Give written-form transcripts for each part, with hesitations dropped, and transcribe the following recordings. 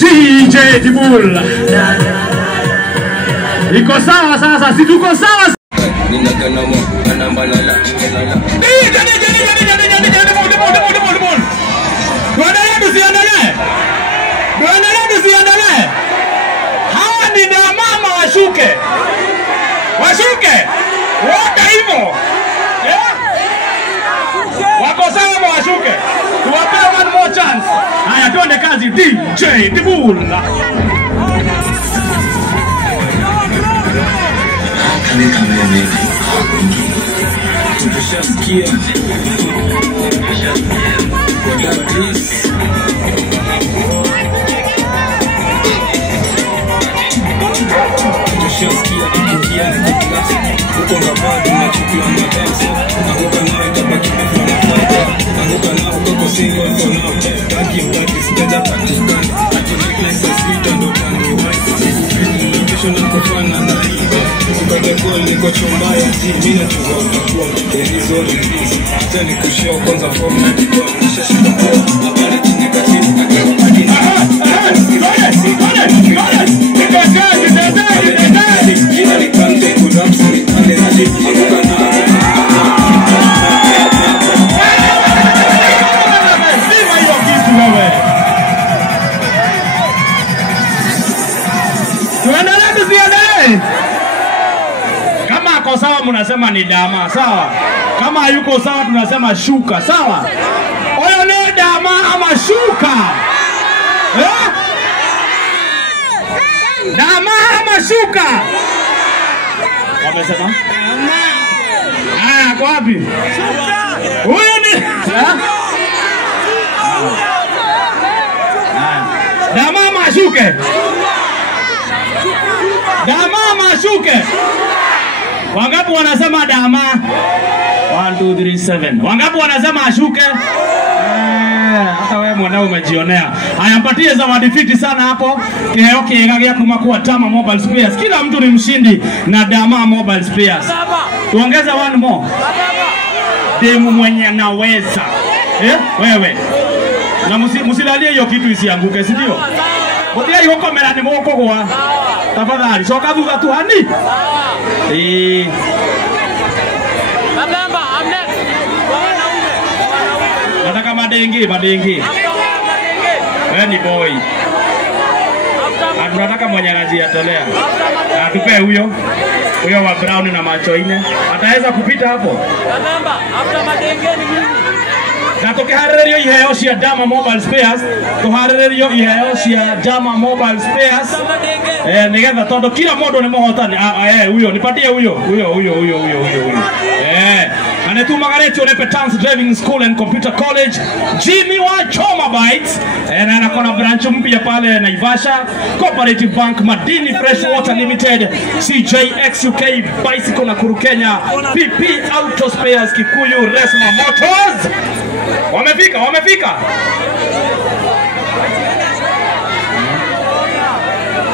DJ Tibul. Iko sawa sasa, si tuko sawa? Hawa ni na mama washuke. Washuke. Wote hivyo. Wako sawa washuke. Tuwape one more chance. Haya tuende kazi DJ Tibul. Kama ako sawa mnasema ni dama, sawa? Kama hayuko sawa tunasema shuka, sawa? Oyo ni dama ama shuka? Eh? Dama ama shuka? Wamesema? Kwa wapi? Huyo ni dama ama shuke? Dama ama shuke? Wangapi wanasema dama? 1 2 3 7. Wangapi wanasema ashuke? Hata wewe mwanao umejionea. Haya, mpatie zawadi fiti sana hapo. Kiheo kiegagea kumakuwa Dama Mobile Spares. Kila mtu ni mshindi na Dama Mobile Spares. Tuongeze one more. Demu mwenye anaweza. Wewe. Na musilalie hiyo kitu isianguke, si ndio? Botia hiyo kamera ni moko kwa. Tafadhali, soka thutha tu hani. Nataka madenge. Wewe ni boy. Tunataka mwenye anajiatolea. Atupe huyo wa brown na macho ine. Ataweza kupita hapo. After madenge ni mimi. Na tukiharĩrĩrio iheo cia Dama Mobile Spares, tuharĩrĩrio iheo cia Dama Mobile Spares. Nigetha tondu kila mundu ni muhotani. Huyo nipatie huyo. Anetumagaretio Repetance Driving School and Computer College, Jimmy wa Choma Bites. Na anakona branch mpya pale Naivasha, Cooperative Bank, Madini Fresh Water Limited, CJXUK Bicycle na Kuru Kenya, PP Auto Spares Kikuyu, Resma Motors. Wamefika.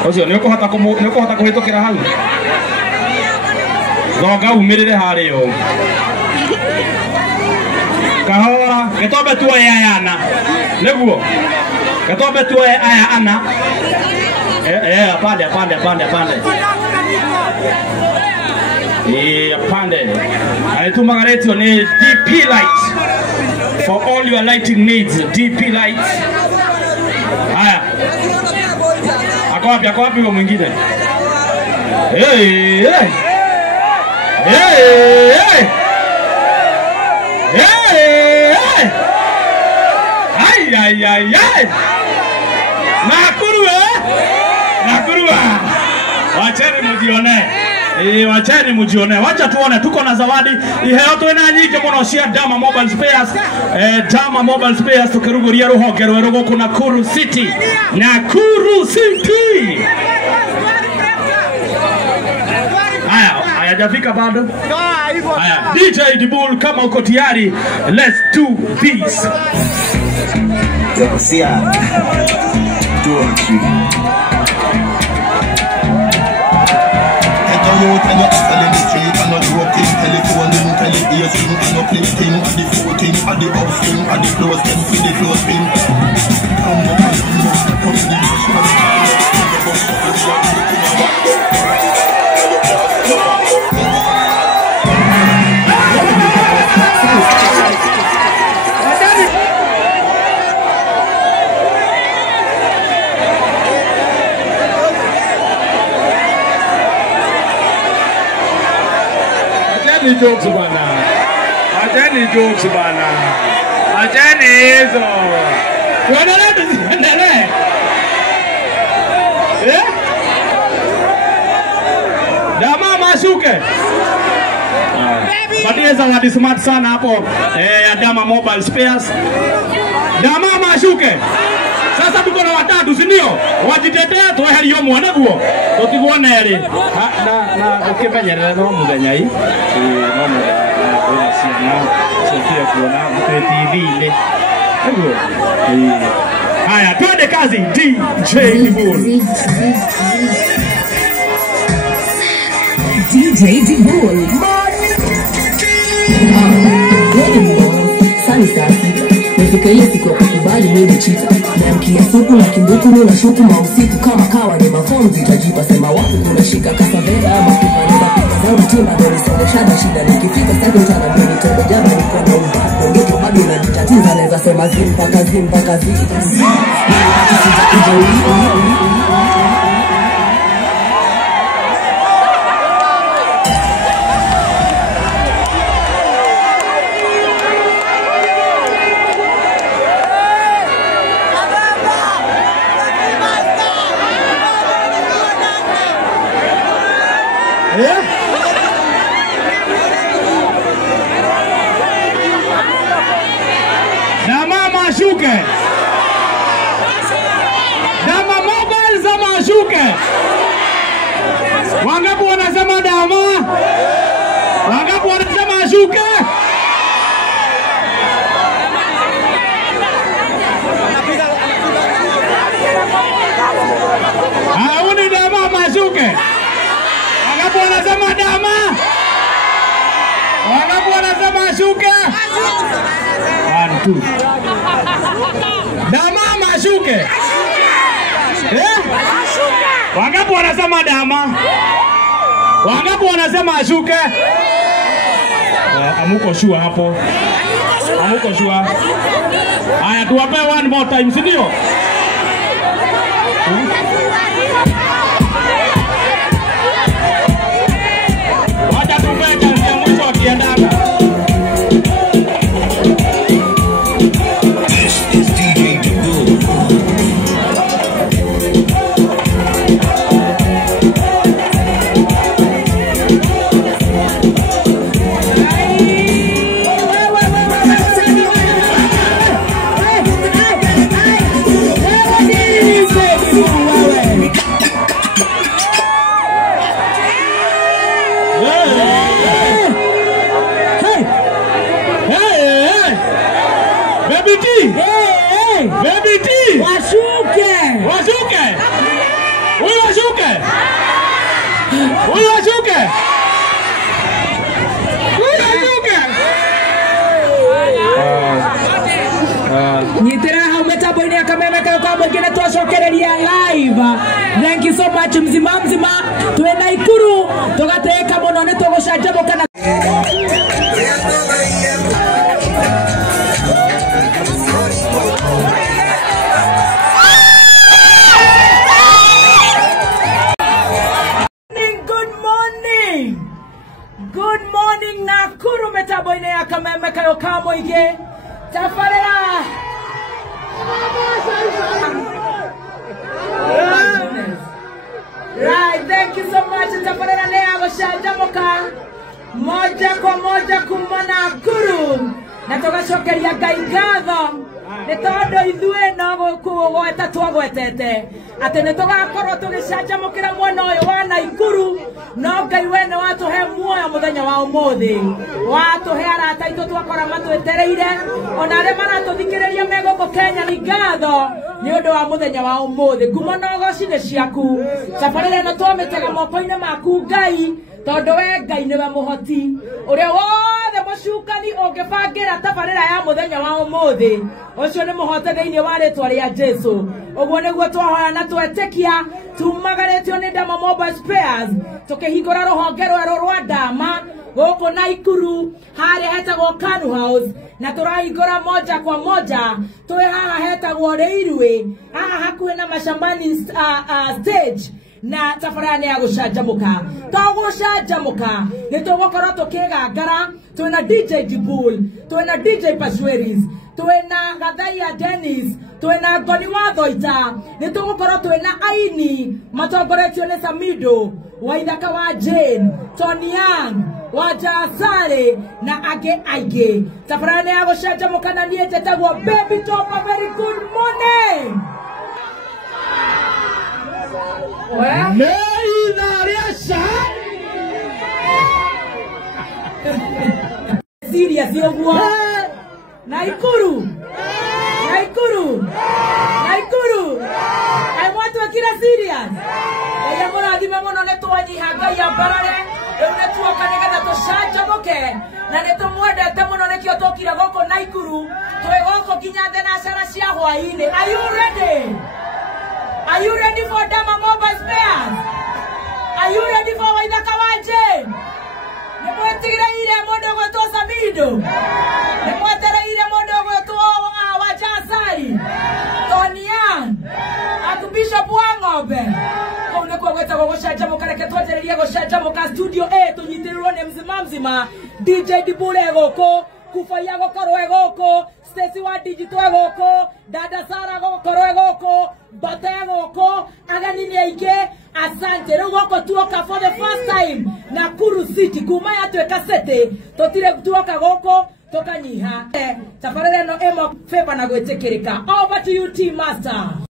Ucio ni ukuhota kuhitukira hau. Thonga umirire hario. Kahora, getombe tuoye aya ana. Niguo. Getombe tuoye aya ana. Apande. Apande. Anaituma garetio ni DP Light. For all your lighting needs, DP Light. Haya. Ako wapi huyo mwingine? Hey. Ay. Nakuru. Wacheni mujione. Wacha tuone tuko na zawadi. Iheo twena nyingi muno cia Dama Mobile Spares. Dama Mobile Spares tukiruguria ruhonge rweru guku Nakuru City. Hajafika bado. Haya, DJ Dibul kama uko tayari, let's do this. Ajani jokes bana. Ajani hizo. Tuendelee. Dama mashuke. Baadaye zawadi smart sana hapo ya Dama Mobile Spares. Dama mashuke. Sasa tuko na watatu, si ndio? Wajitetea tweherio mwana guo. Tutiguone ri. Na ukimenyerera no muthenya hii. No muthenya ciana. Sio kuona kwa TV ile. Ndio. Haya, twende kazi DJ Dibul. DJ Dibul. Sani sasa. Nifika hiyo siku kukubali mimi chika. Na kiasuku na kinduku na shuku mausiku kama kawa ni mafomu zitajipa sema wapi unashika kasabela ama kifanira zangu tuna dole songa shida nikifika sasa utana mimi tobo jaba niko na umbako ngeto bado na nitatiza naweza sema mpaka zim. Dama Mobile zama shuke. Wangapi wanasema Dama? Wangapi wanasema shuke? Hauni Dama mashuke. Wangapi wanasema Dama? Wangapi wanasema shuke? 1 2. Dama mashuke. Wangapi wanasema Dama? Wangapi wanasema ashuke? Amuko shua hapo. Amuko shua. Haya tuwape one more time, si ndio? Wacha tupe chance ya mwisho akiendana. Baby T! Washuke! Huyu ashuke. Huyu ashuke. Huyu ashuke. Nyitira hau mitambo-ini ya Kameme Kayo kwa mwingine twacokereria live. Thank you so much mzima twena Ikuru tugateka muno ni tugucanjamuka na Good morning Nakuru mitambo-ini ya Kameme Kayo kwa mwingine tafarera. Right, thank you so much. Tafarera leo gushanjamuka moja kwa moja kuma Nakuru na tugacokeria Ngai ngatho ni tondu ithue no kugweta twagwetete ati ni tugakorwo tugicanjamukira mwena uyu wa Naikuru no Ngai wene watuhe muoyo muthenya wa umuthi watuhe arata aitu twakora matwetereire ona aria maratuthikiriria meguku Kenya ni ngatho ni undu wa muthenya wa umuthi ngumo no goci-ini ciaku tabarĩra ĩno twamitega moko-ini maku Ngai tondu we Ngai niwe muhoti uria wothe mucukani ungibangira tabarĩra ya muthenya wa umuthi ucio ni muhote thiini wa ritwa ria Jesu uguo niguo twahoya na twetikia tumagaritio ni Dama Mobile Spares tukihingura ruhonge rweru rwa Dama guku Naikuru haria hetagwo Kanu House na turahingura moja kwa moja twi haha hetagwo Rĩirũ haha hakuhi na Mashambani stage na tabarĩra ya gucanjamuka tũgucanjamuka ni tugukorwo tukigangara twina DJ Dibul twina DJ Pasweris twina Gathaia Dennis twina Ngoni wa Thoita ni tugukorwo twina aini matongoretio ni Samido Waithaka wa Jane Tony Young Wanja Asare na age aige tabarĩra ya gucanjamuka na niĩ njetagwo Baby Top. A very good morning. Serious yoguo Naikuru I want to kira serious ya murathime muno ne twanyiha Ngai ambarare riu ne tuoka nigetha tucanjamuke na ne tumwendete muno nikio tukire goko Naikuru twi goko kinya thenashara cia hwaini. Are you ready? Are you ready for Dama Mobile Spares? Are you ready for Waithaka wa Jane? Nimwetereire mundu gwetwo Samido, nimwetereire mundu gwetwo Wanja Asare, Tony Young, atu Bishop wa Ng'ombe. Kau nikuo gwetagwo gucanjamuka. Reke twanjĩrĩrie gucanjamuka. Studio A tunyitirwo ni mzima DJ Dibul guku, Kufaya gukorwo guku, Stacy wa Digital guku, Dada Sara gukorwo guku, Bata guku, agani ni aingĩ. Asante. Riu goko tuoka for the first time Nakuru City kuma yatweka city tutire tuoka goko tukanyiha tabarĩra ĩno ĩmo favor na gwĩtĩkĩrĩka. Over to you, team master.